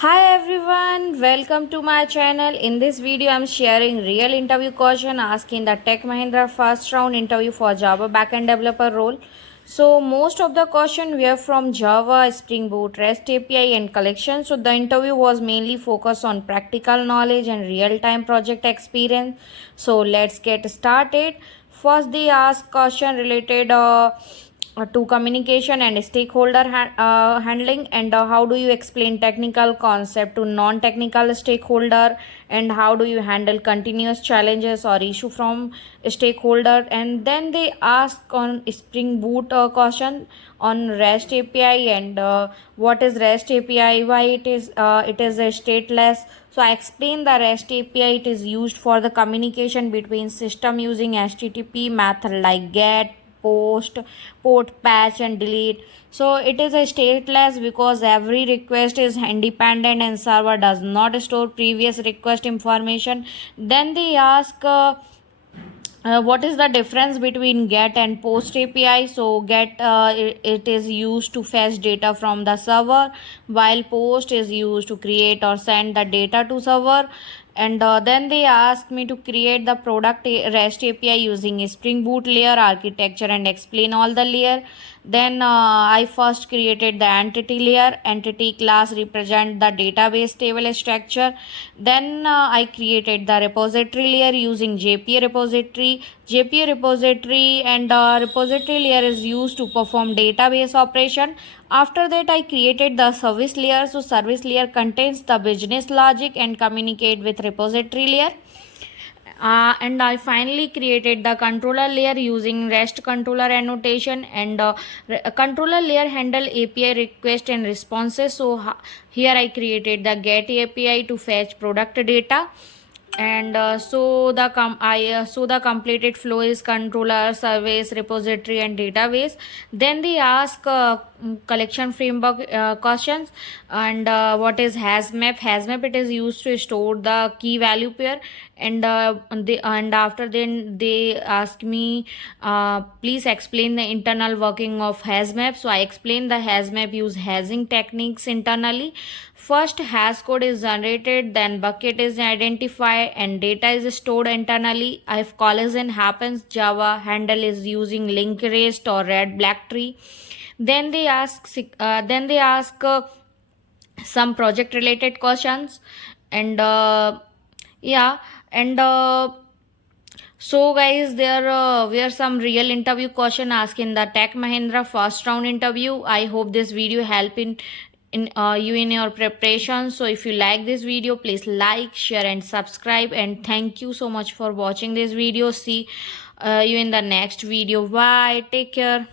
Hi everyone, welcome to my channel. In this video, I'm sharing real interview question asking the Tech Mahindra first round interview for Java backend developer role. So most of the question were from Java, Spring Boot, REST API and collection. So the interview was mainly focused on practical knowledge and real-time project experience. So let's get started. First, they ask question related to communication and stakeholder handling, and how do you explain technical concept to non-technical stakeholder, and how do you handle continuous challenges or issue from stakeholder. And then they ask on Spring Boot question on REST API, and what is REST API, why it is a stateless. So I explain the REST API. It is used for the communication between system using HTTP method like get, post, port, patch and delete. So it is a stateless because every request is independent and server does not store previous request information. Then they ask what is the difference between get and post API. So get, it is used to fetch data from the server, while post is used to create or send the data to server. And then they asked me to create the product REST API using a Spring Boot layer architecture and explain all the layer. Then I first created the entity layer. Entity class represent the database table structure. Then I created the repository layer using JPA repository. JPA repository and repository layer is used to perform database operation. After that, I created the service layer. So service layer contains the business logic and communicate with repository layer. And I finally created the controller layer using REST controller annotation, and controller layer handle API request and responses. So here I created the get API to fetch product data. And so the completed flow is controller, service, repository and database. Then they ask collection framework questions. And what is hazmap? It is used to store the key value pair. And after then they ask me, please explain the internal working of hazmap. So I explain the hazmap use hazing techniques internally. First hash code is generated, then bucket is identified and data is stored internally. If collision happens, Java handle is using linked list or red black tree. Then they ask some project related questions. And yeah and so guys, there were some real interview question asked in the Tech Mahindra first round interview. I hope this video help in you in your preparation. So if you like this video, please like, share and subscribe, and thank you so much for watching this video. See you in the next video. Bye, take care.